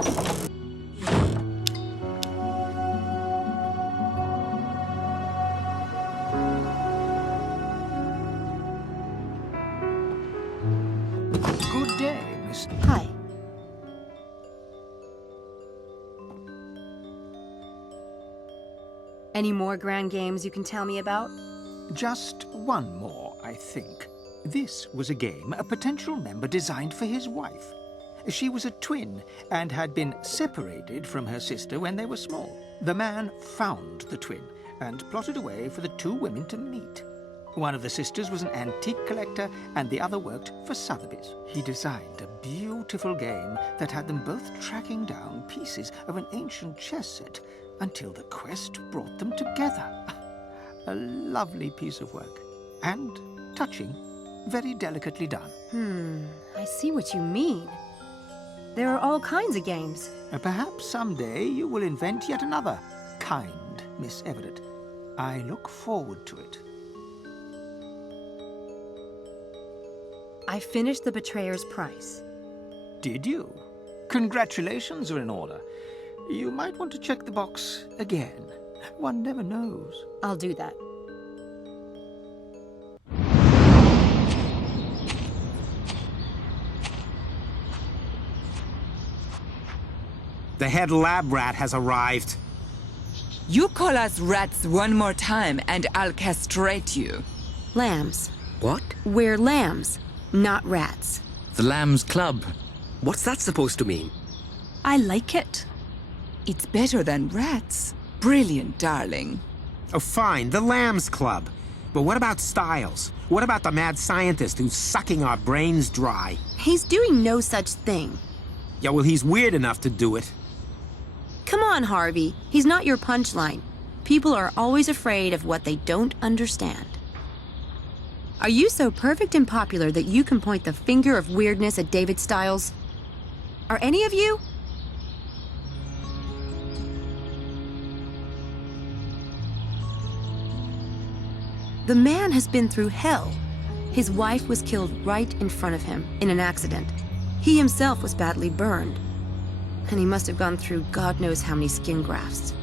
Good day, Miss... Hi. Any more grand games you can tell me about? Just one more, I think. This was a game a potential member designed for his wife. She was a twin and had been separated from her sister when they were small. The man found the twin and plotted a way for the two women to meet. One of the sisters was an antique collector and the other worked for Sotheby's. He designed a beautiful game that had them both tracking down pieces of an ancient chess set until the quest brought them together. A lovely piece of work. And touching. Very delicately done. I see what you mean. There are all kinds of games. Perhaps someday you will invent yet another kind, Miss Everett. I look forward to it. I finished The Betrayer's Price. Did you? Congratulations are in order. You might want to check the box again. One never knows. I'll do that. The head lab rat has arrived. You call us rats one more time and I'll castrate you. Lambs. What? We're lambs, not rats. The Lambs Club. What's that supposed to mean? I like it. It's better than rats. Brilliant, darling. Oh, fine, the Lambs Club. But what about Styles? What about the mad scientist who's sucking our brains dry? He's doing no such thing. Yeah, well, he's weird enough to do it. Come on, Harvey. He's not your punchline. People are always afraid of what they don't understand. Are you so perfect and popular that you can point the finger of weirdness at David Styles? Are any of you? The man has been through hell. His wife was killed right in front of him in an accident. He himself was badly burned. And he must have gone through God knows how many skin grafts.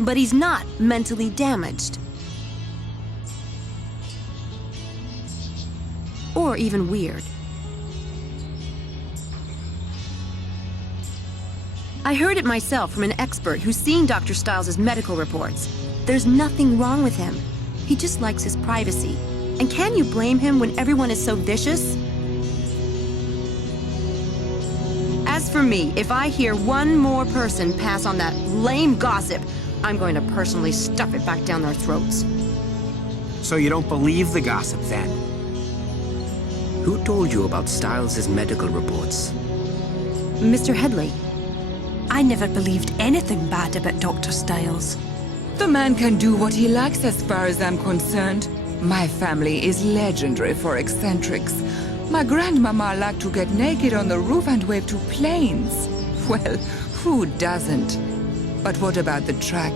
But he's not mentally damaged. Or even weird. I heard it myself from an expert who's seen Dr. Styles' medical reports. There's nothing wrong with him. He just likes his privacy. And can you blame him when everyone is so vicious? As for me, if I hear one more person pass on that lame gossip, I'm going to personally stuff it back down their throats. So you don't believe the gossip, then? Who told you about Styles' medical reports? Mr. Headley. I never believed anything bad about Dr. Styles. The man can do what he likes as far as I'm concerned. My family is legendary for eccentrics. My grandmama liked to get naked on the roof and wave to planes. Well, who doesn't? But what about the track?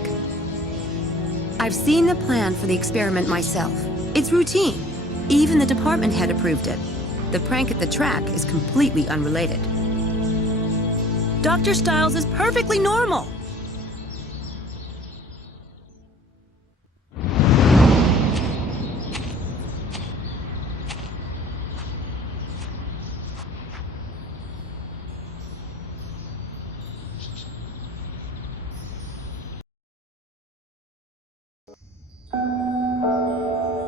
I've seen the plan for the experiment myself. It's routine. Even the department head approved it. The prank at the track is completely unrelated. Dr. Styles is perfectly normal.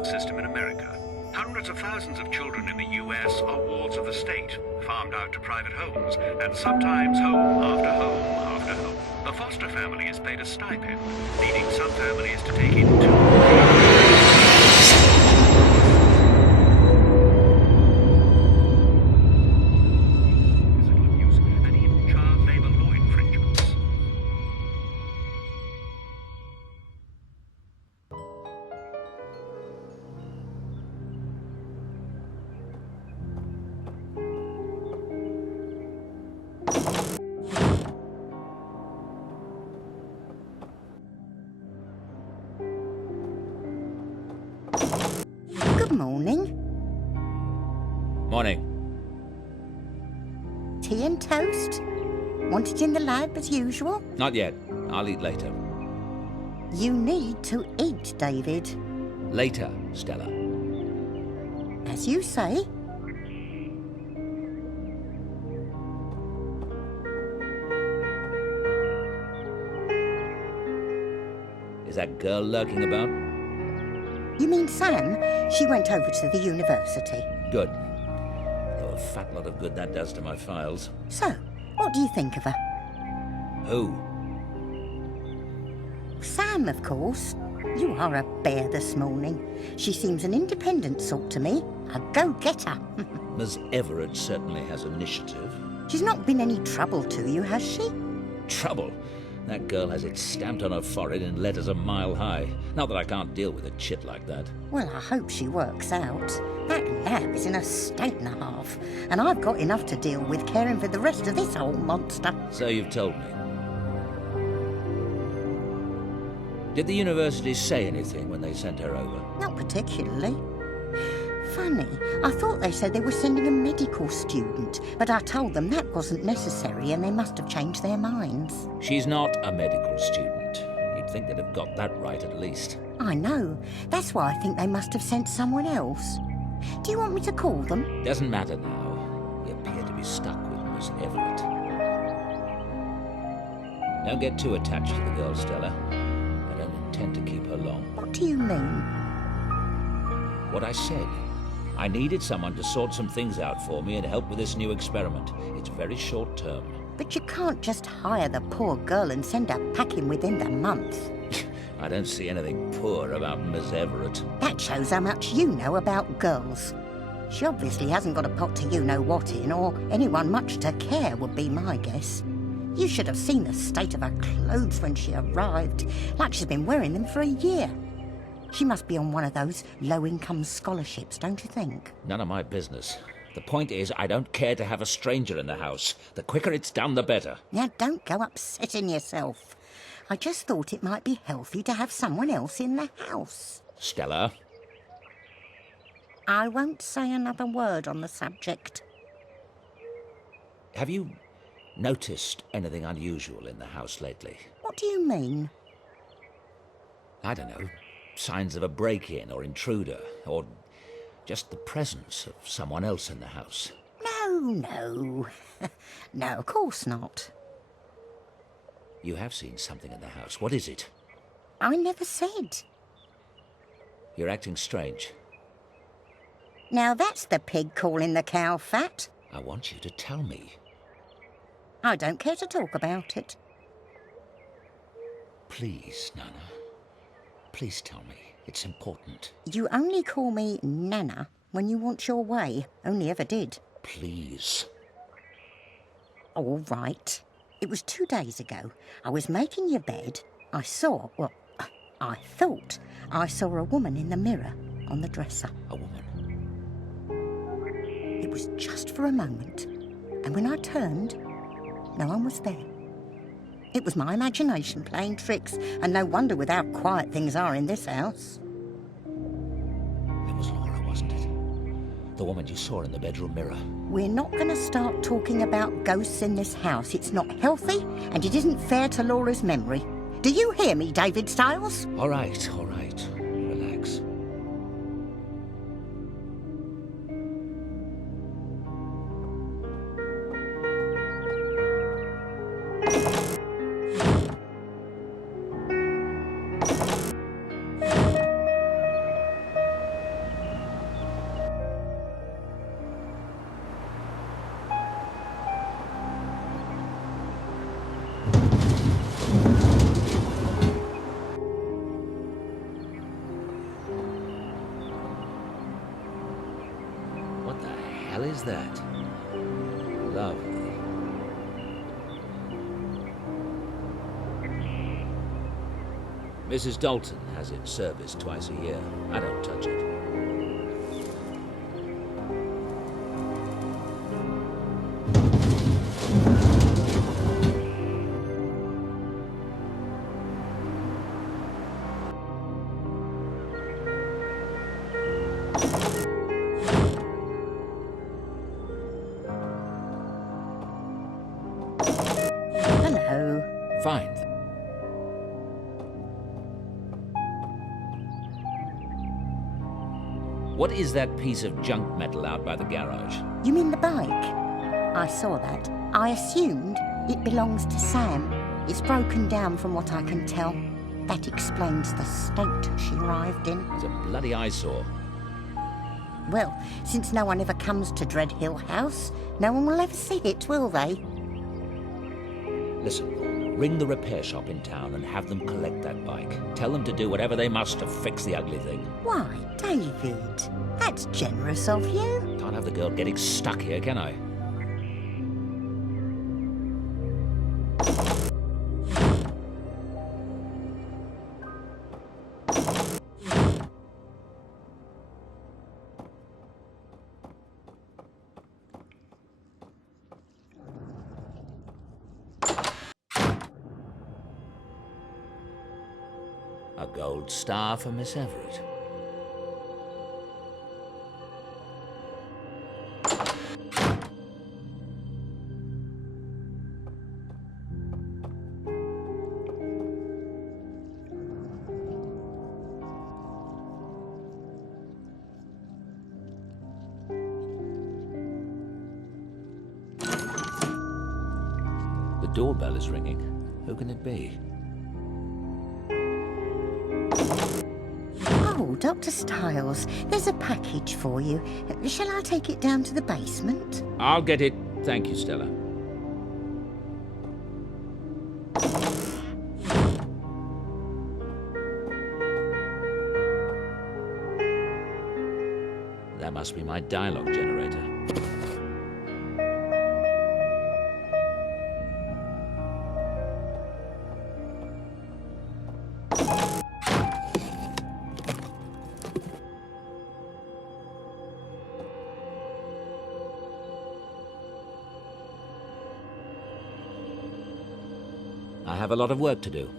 System in America. Hundreds of thousands of children in the U.S. are wards of the state, farmed out to private homes, and sometimes home after home after home. The foster family is paid a stipend, leading some families to take in two. Physical abuse and even child labor law infringements. Good morning. Morning. tea and toast? Want it in the lab as usual? Not yet. I'll eat later. You need to eat, David. Later, Stella. As you say. Is that girl lurking about? You mean Sam? She went over to the university. Good. Though a fat lot of good that does to my files. So, what do you think of her? Who? Sam, of course. You are a bear this morning. She seems an independent sort to me. A go-getter. Ms. Everett certainly has initiative. She's not been any trouble to you, has she? Trouble? That girl has it stamped on her forehead in letters a mile high. Not that I can't deal with a chit like that. Well, I hope she works out. That lab is in a state and a half, and I've got enough to deal with caring for the rest of this old monster. So you've told me. Did the university say anything when they sent her over? Not particularly. Funny, I thought they said they were sending a medical student, but I told them that wasn't necessary and they must have changed their minds. She's not a medical student. You'd think they'd have got that right at least. I know. That's why I think they must have sent someone else. Do you want me to call them? Doesn't matter now. You appear to be stuck with Miss Everett. Don't get too attached to the girl, Stella. I don't intend to keep her long. What do you mean? What I said. I needed someone to sort some things out for me and help with this new experiment. It's very short term. But you can't just hire the poor girl and send her packing within the month. I don't see anything poor about Miss Everett. That shows how much you know about girls. She obviously hasn't got a pot to you-know-what in, or anyone much to care would be my guess. You should have seen the state of her clothes when she arrived, like she's been wearing them for a year. She must be on one of those low-income scholarships, don't you think? None of my business. The point is, I don't care to have a stranger in the house. The quicker it's done, the better. Now, don't go upsetting yourself. I just thought it might be healthy to have someone else in the house. Stella? I won't say another word on the subject. Have you noticed anything unusual in the house lately? What do you mean? I don't know. Signs of a break-in or intruder, or just the presence of someone else in the house. No. No, of course not. You have seen something in the house. What is it? I never said. You're acting strange. Now that's the pig calling the cow fat. I want you to tell me. I don't care to talk about it. Please, Nana. Please tell me. It's important. You only call me Nana when you want your way. Only ever did. Please. All right. It was 2 days ago. I was making your bed. I thought I saw a woman in the mirror on the dresser. A woman? It was just for a moment. And when I turned, no one was there. It was my imagination playing tricks, and no wonder with how quiet things are in this house. It was Laura, wasn't it? The woman you saw in the bedroom mirror. We're not going to start talking about ghosts in this house. It's not healthy, and it isn't fair to Laura's memory. Do you hear me, David Stiles? All right. Relax. What the hell is that? Lovely. Mrs. Dalton has it serviced twice a year. I don't touch it. Fine. What is that piece of junk metal out by the garage? You mean the bike? I saw that. I assumed it belongs to Sam. It's broken down from what I can tell. That explains the state she arrived in. It's a bloody eyesore. Well, since no one ever comes to Dread Hill House, no one will ever see it, will they? Listen, ring the repair shop in town and have them collect that bike. Tell them to do whatever they must to fix the ugly thing. Why, David, that's generous of you. Can't have the girl getting stuck here, can I? A gold star for Miss Everett. The doorbell is ringing. Who can it be? Oh, Dr. Stiles, there's a package for you. Shall I take it down to the basement? I'll get it. Thank you, Stella. That must be my dialogue generator. I have a lot of work to do.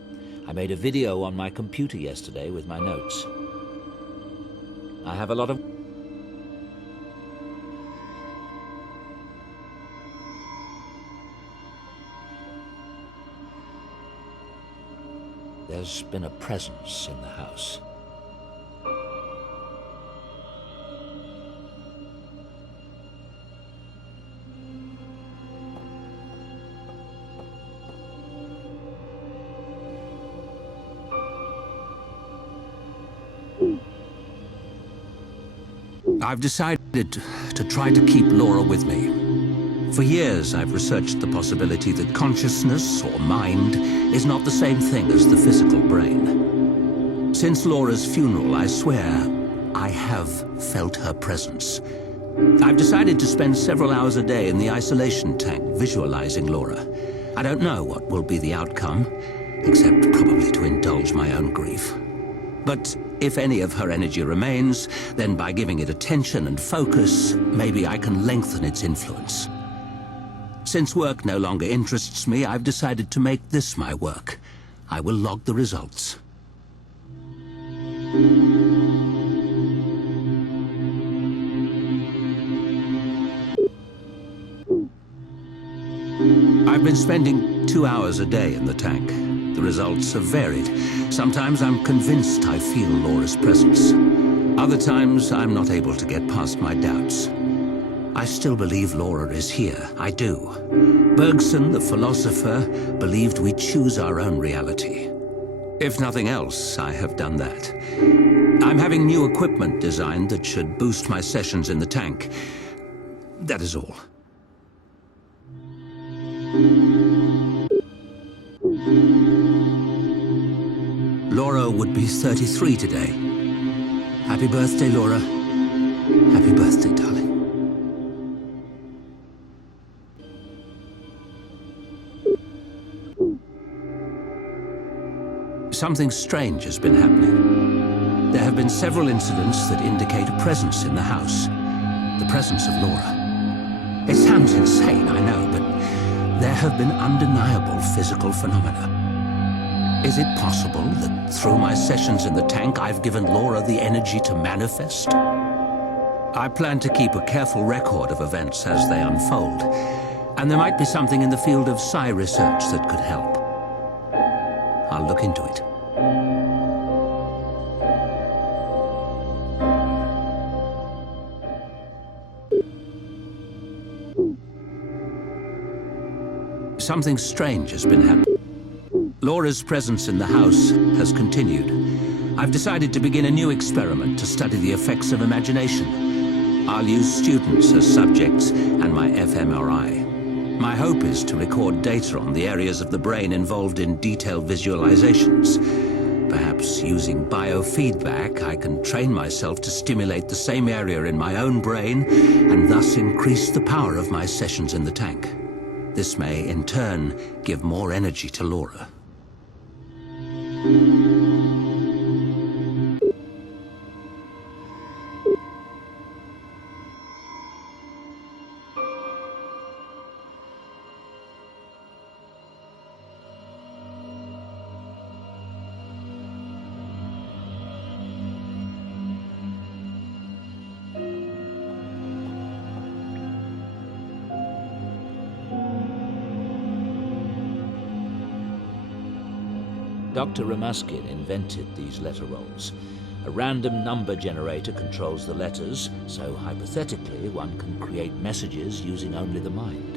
I made a video on my computer yesterday with my notes. I have a lot of... There's been a presence in the house. I've decided to try to keep Laura with me. For years, I've researched the possibility that consciousness, or mind, is not the same thing as the physical brain. Since Laura's funeral, I swear, I have felt her presence. I've decided to spend several hours a day in the isolation tank, visualizing Laura. I don't know what will be the outcome, except probably to indulge my own grief. But if any of her energy remains, then by giving it attention and focus, maybe I can lengthen its influence. Since work no longer interests me, I've decided to make this my work. I will log the results. I've been spending 2 hours a day in the tank. The results have varied. Sometimes I'm convinced I feel Laura's presence. Other times I'm not able to get past my doubts. I still believe Laura is here. I do. Bergson, the philosopher, believed we choose our own reality. If nothing else, I have done that. I'm having new equipment designed that should boost my sessions in the tank. That is all. Laura would be 33 today. Happy birthday, Laura. Happy birthday, darling. Something strange has been happening. There have been several incidents that indicate a presence in the house. The presence of Laura. It sounds insane, I know, but there have been undeniable physical phenomena. Is it possible that through my sessions in the tank, I've given Laura the energy to manifest? I plan to keep a careful record of events as they unfold, and there might be something in the field of psi research that could help. I'll look into it. Something strange has been happening. Laura's presence in the house has continued. I've decided to begin a new experiment to study the effects of imagination. I'll use students as subjects and my fMRI. My hope is to record data on the areas of the brain involved in detailed visualizations. Perhaps using biofeedback, I can train myself to stimulate the same area in my own brain and thus increase the power of my sessions in the tank. This may, in turn, give more energy to Laura. Dr. Ramuskin invented these letter rolls. A random number generator controls the letters, so hypothetically one can create messages using only the mind.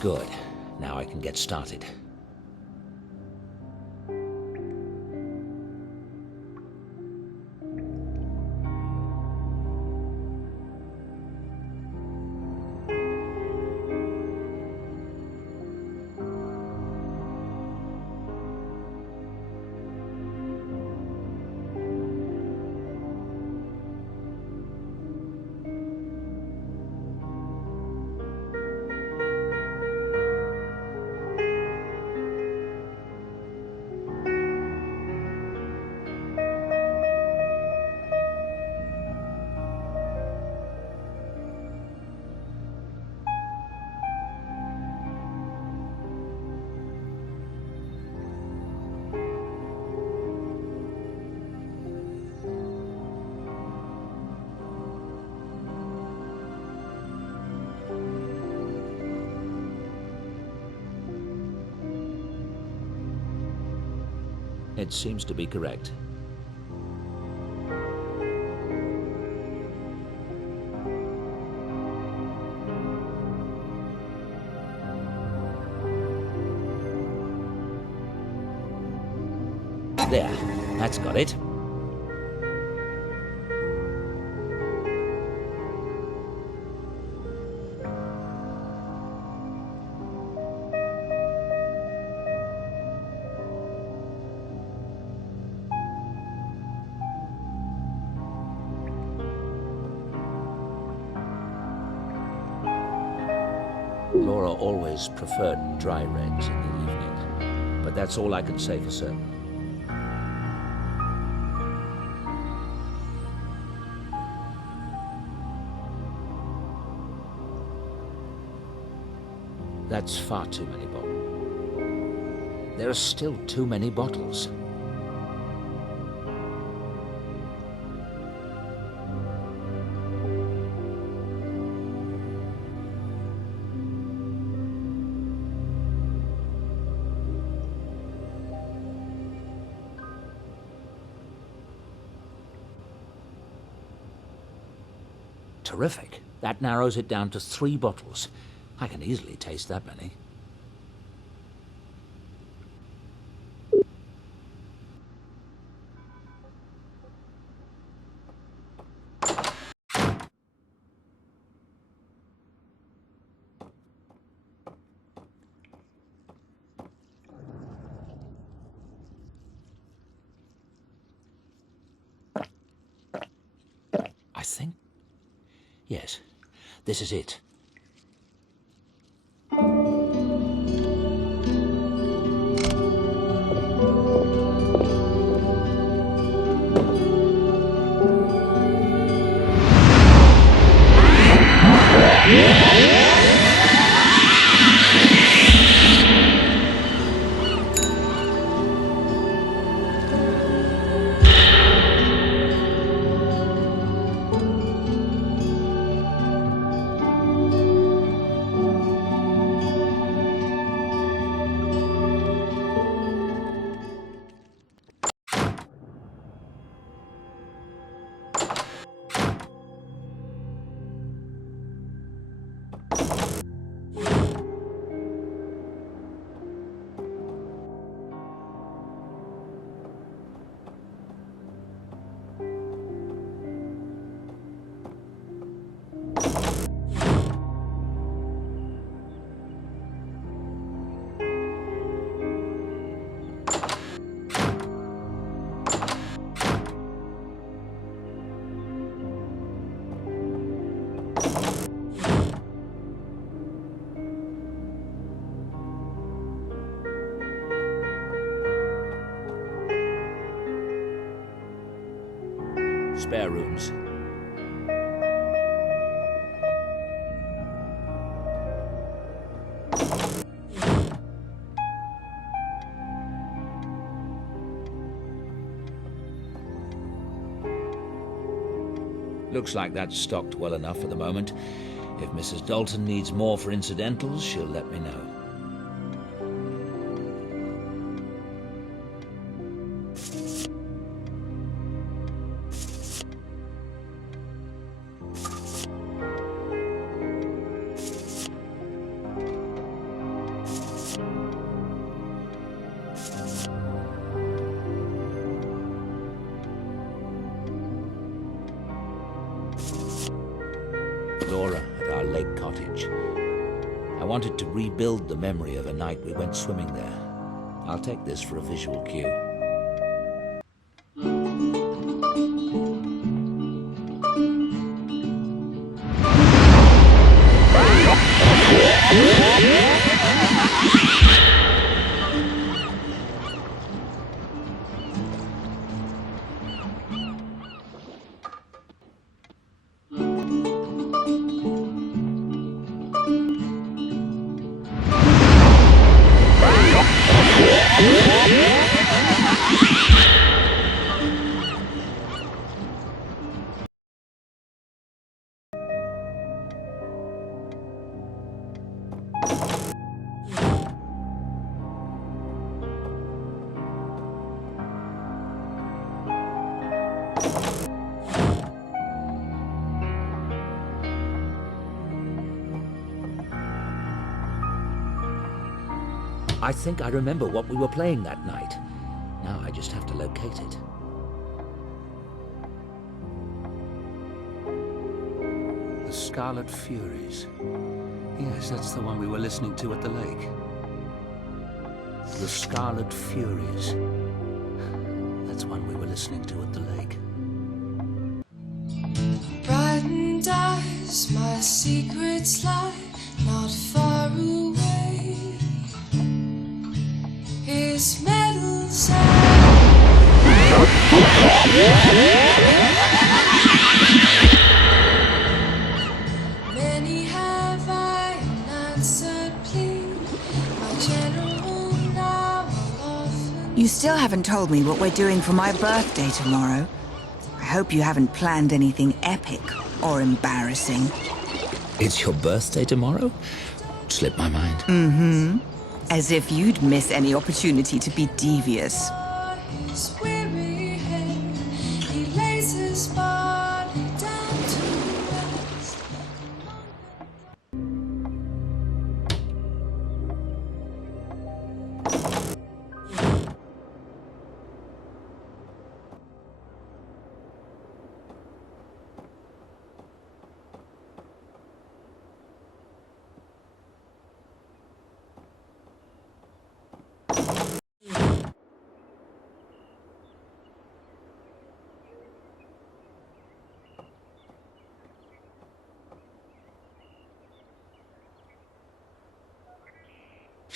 Good. Now I can get started. It seems to be correct. There, that's got it. Laura always preferred dry reds in the evening, but that's all I can say for certain. That's far too many bottles. There are still too many bottles. Terrific. That narrows it down to 3 bottles. I can easily taste that many. I think... yes, this is it. Spare rooms. Looks like that's stocked well enough for the moment. If Mrs. Dalton needs more for incidentals, she'll let me know. Laura at our lake cottage. I wanted to rebuild the memory of a night we went swimming there. I'll take this for a visual cue. I think I remember what we were playing that night. Now I just have to locate it. The Scarlet Furies. Yes, that's the one we were listening to at the lake. The Scarlet Furies. That's one we were listening to at the lake. Brightened eyes, my secrets lie not far away. His medals many have I unanswered plea. My general now often. You still haven't told me what we're doing for my birthday tomorrow. I hope you haven't planned anything epic or embarrassing. It's your birthday tomorrow? Slipped my mind. Mm-hmm. As if you'd miss any opportunity to be devious. His weary head, he lays his body down to rest.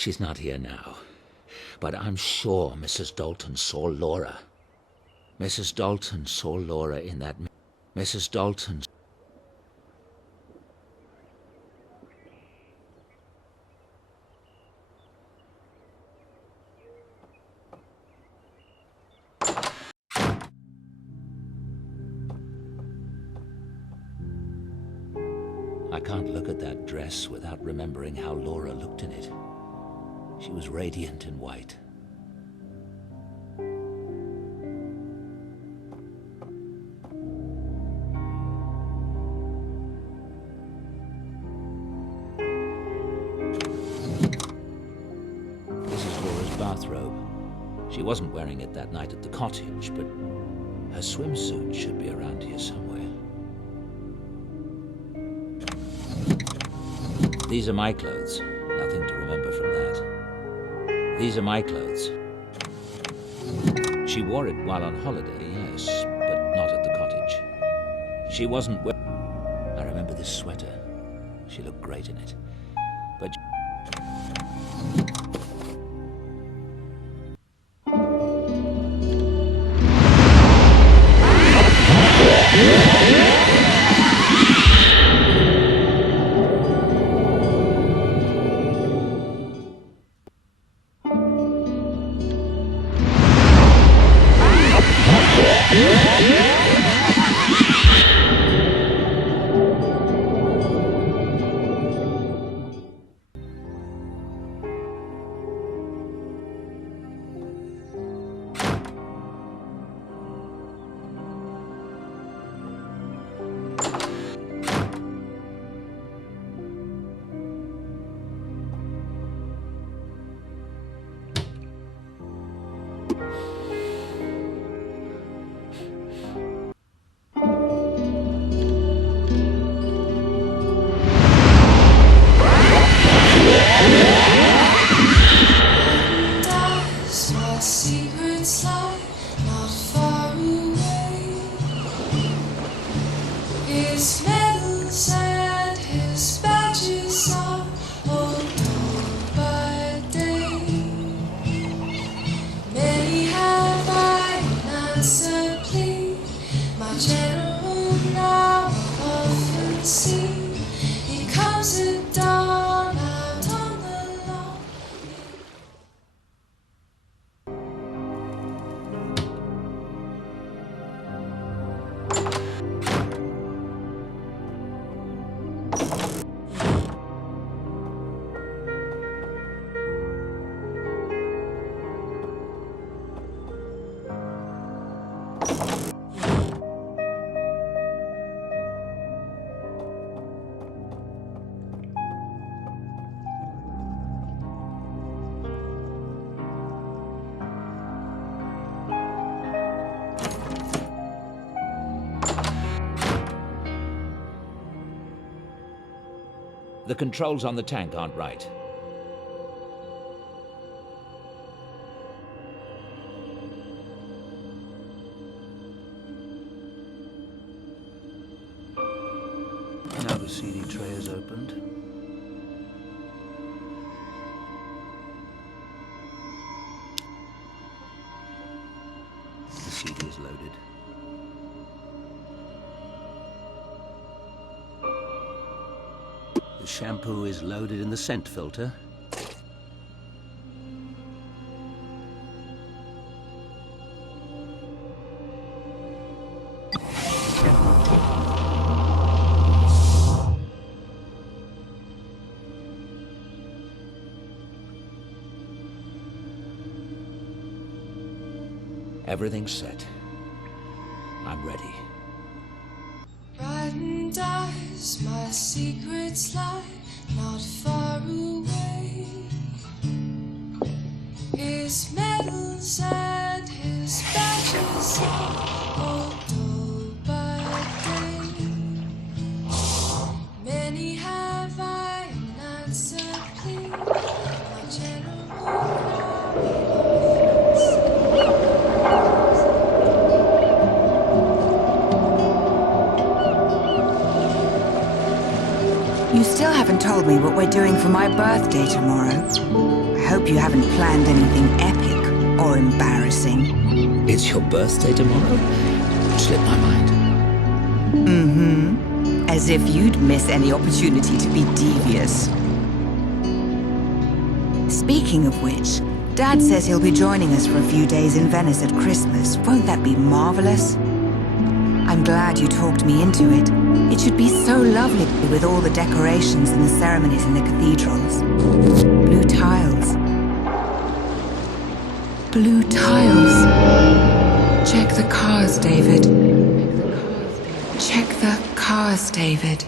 She's not here now. But I'm sure Mrs. Dalton saw Laura. Mrs. Dalton saw Laura in that... Mrs. Dalton... I can't look at that dress without remembering how Laura looked in it. She was radiant in white. This is Laura's bathrobe. She wasn't wearing it that night at the cottage, but her swimsuit should be around here somewhere. These are my clothes. Nothing to remember from that. These are my clothes. She wore it while on holiday, yes, but not at the cottage. She wasn't I remember this sweater. She looked great in it. But... The controls on the tank aren't right. Now the CD tray is opened. The CD is loaded. The shampoo is loaded in the scent filter. Everything's set. I'm ready. Brightened eyes, my secrets lie not far away. His medals and his badges are all told by day. Many have I answered plea, my general. You still haven't haven't told me what we're doing for my birthday tomorrow. I hope you haven't planned anything epic or embarrassing. It's your birthday tomorrow? Slipped my mind. Mm-hmm. As if you'd miss any opportunity to be devious. Speaking of which, Dad says he'll be joining us for a few days in Venice at Christmas. Won't that be marvelous? I'm glad you talked me into it. It should be so lovely with all the decorations and the ceremonies in the cathedrals. Blue tiles. Blue tiles. Check the cars, David. Check the cars, David.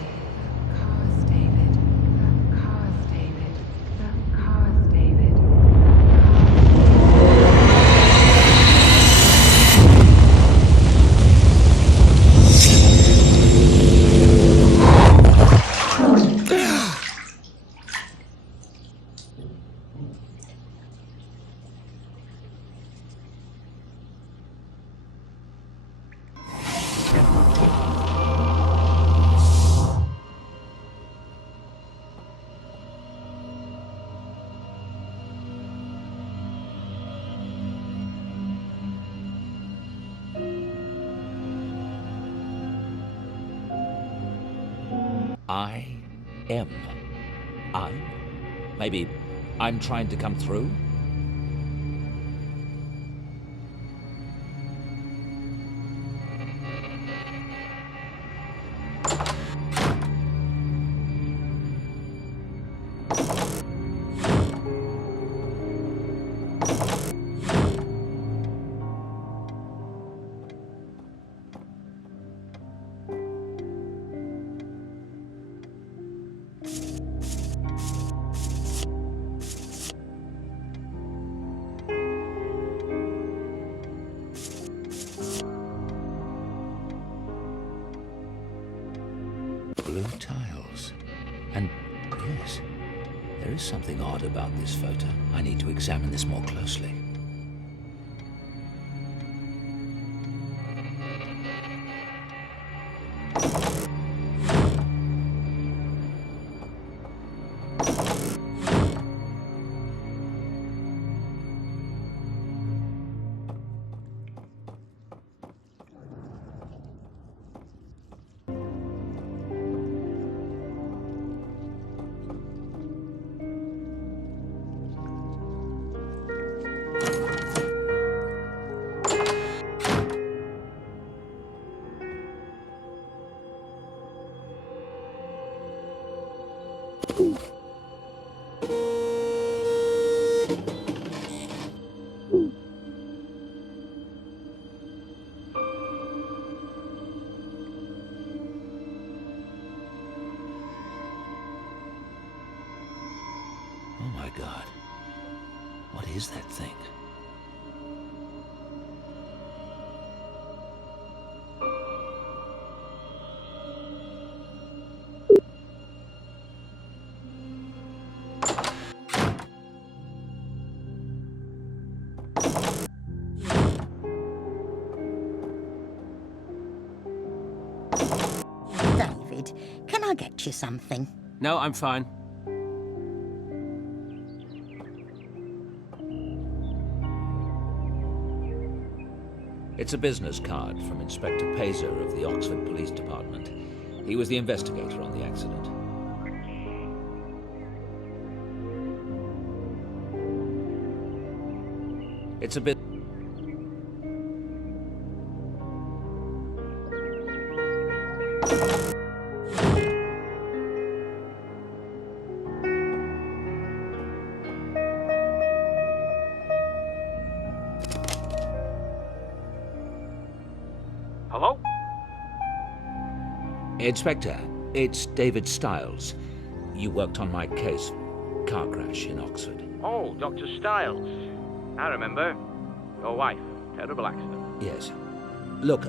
Maybe I'm trying to come through? Blue tiles. And yes, there is something odd about this photo. I need to examine this more closely. Oh my God. What is that thing? David, can I get you something? No, I'm fine. It's a business card from Inspector Pazer of the Oxford Police Department. He was the investigator on the accident. It's a bit... Hello? Inspector, it's David Stiles. You worked on my case, car crash in Oxford. Oh, Dr. Stiles. I remember. Your wife. Terrible accident. Yes. Look,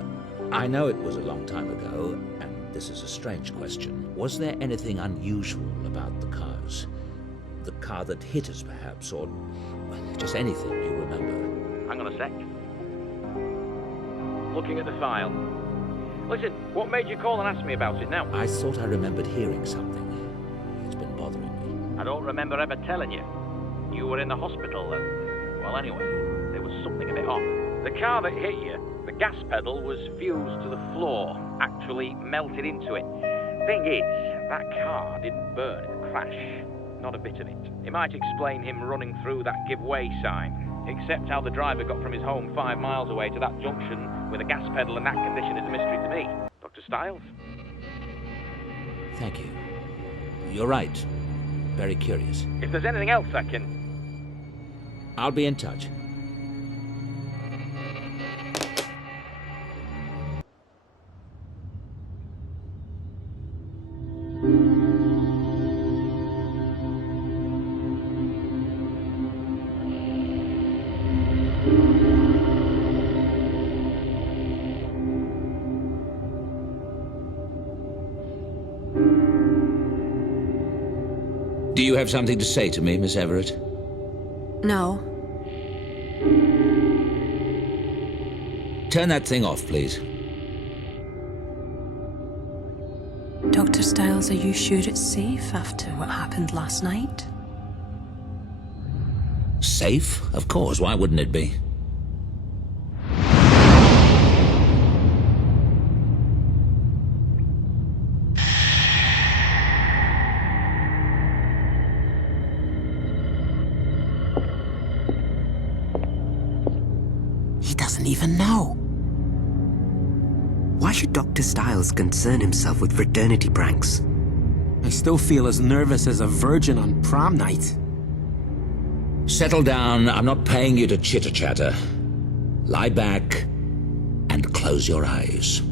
I know it was a long time ago, and this is a strange question. Was there anything unusual about the cars? The car that hit us, perhaps, or just anything you remember? Hang on a sec. Looking at the file. Listen, what made you call and ask me about it now? I thought I remembered hearing something. It's been I don't remember ever telling you. You were in the hospital and, well, anyway, there was something a bit off. The car that hit you, the gas pedal was fused to the floor, actually melted into it. Thing is, that car didn't burn in the crash. Not a bit of it. It might explain him running through that give way sign. Except how the driver got from his home 5 miles away to that junction with a gas pedal in that condition is a mystery to me. Dr. Stiles? Thank you. You're right. Very curious. If there's anything else I can... I'll be in touch. Do you have something to say to me, Miss Everett? No. Turn that thing off, please. Dr. Stiles, are you sure it's safe after what happened last night? Safe? Of course, why wouldn't it be? He doesn't even know. Why should Dr. Stiles concern himself with fraternity pranks? I still feel as nervous as a virgin on prom night. Settle down. I'm not paying you to chitter-chatter. Lie back and close your eyes.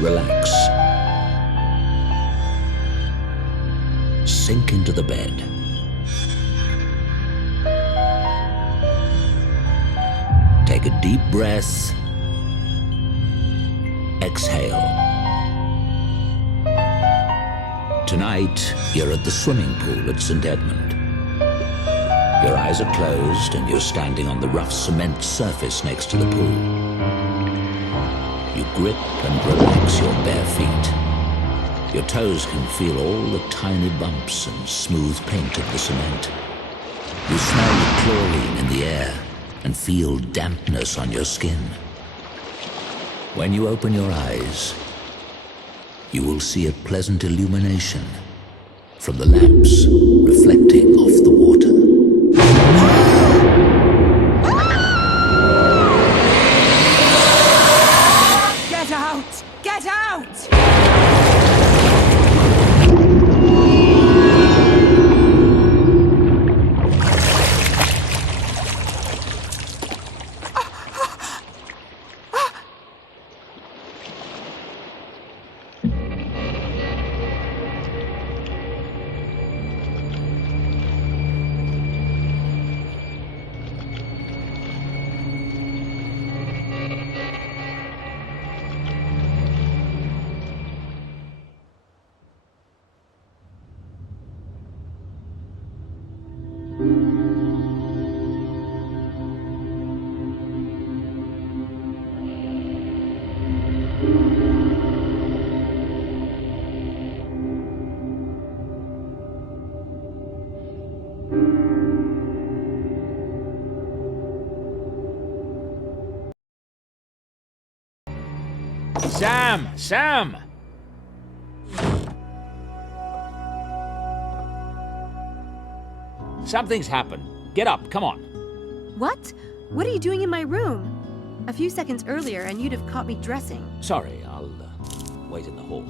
Relax. Sink into the bed. Take a deep breath. Exhale. Tonight, you're at the swimming pool at St. Edmund. Your eyes are closed and you're standing on the rough cement surface next to the pool. You grip and relax your bare feet. Your toes can feel all the tiny bumps and smooth paint of the cement. You smell the chlorine in the air and feel dampness on your skin. When you open your eyes, you will see a pleasant illumination from the lamps reflecting off the water. Get out! Get out! Sam! Something's happened. Get up, come on. What? What are you doing in my room? A few seconds earlier and you'd have caught me dressing. Sorry, I'll wait in the hall.